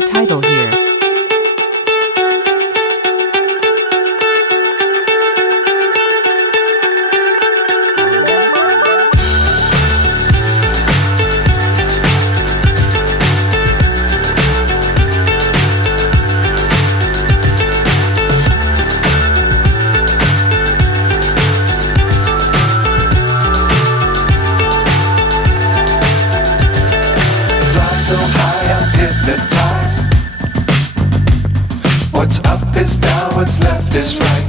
your title here. So high I'm hypnotized. What's up is down, what's left is right.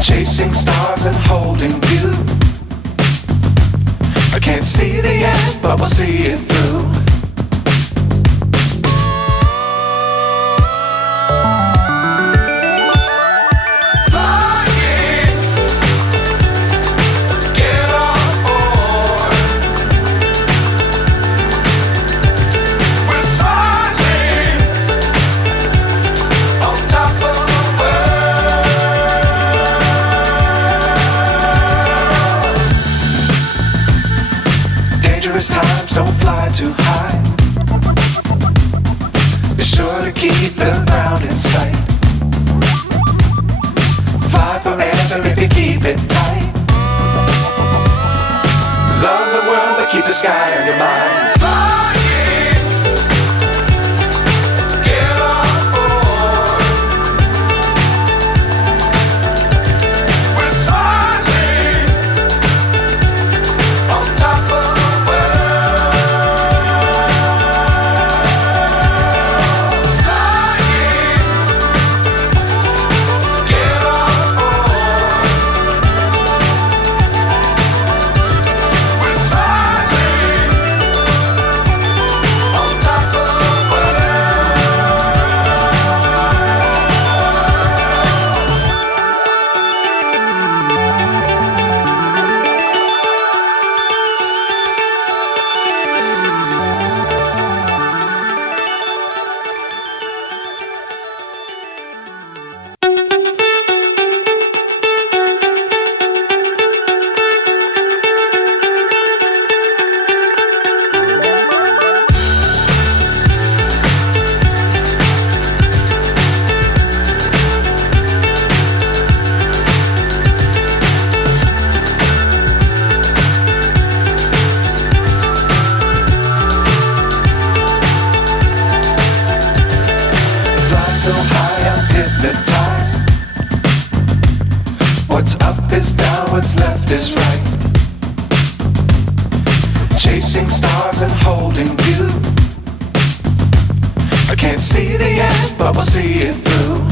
Chasing stars and holding you. I can't see the end, but we'll see it through. Times don't fly too high. Be sure to keep the ground in sight. Fly forever if you keep it tight. Love the world but keep the sky on your mind. So high I'm hypnotized. What's up is down, what's left is right. Chasing stars and holding you. I can't see the end, but we'll see it through.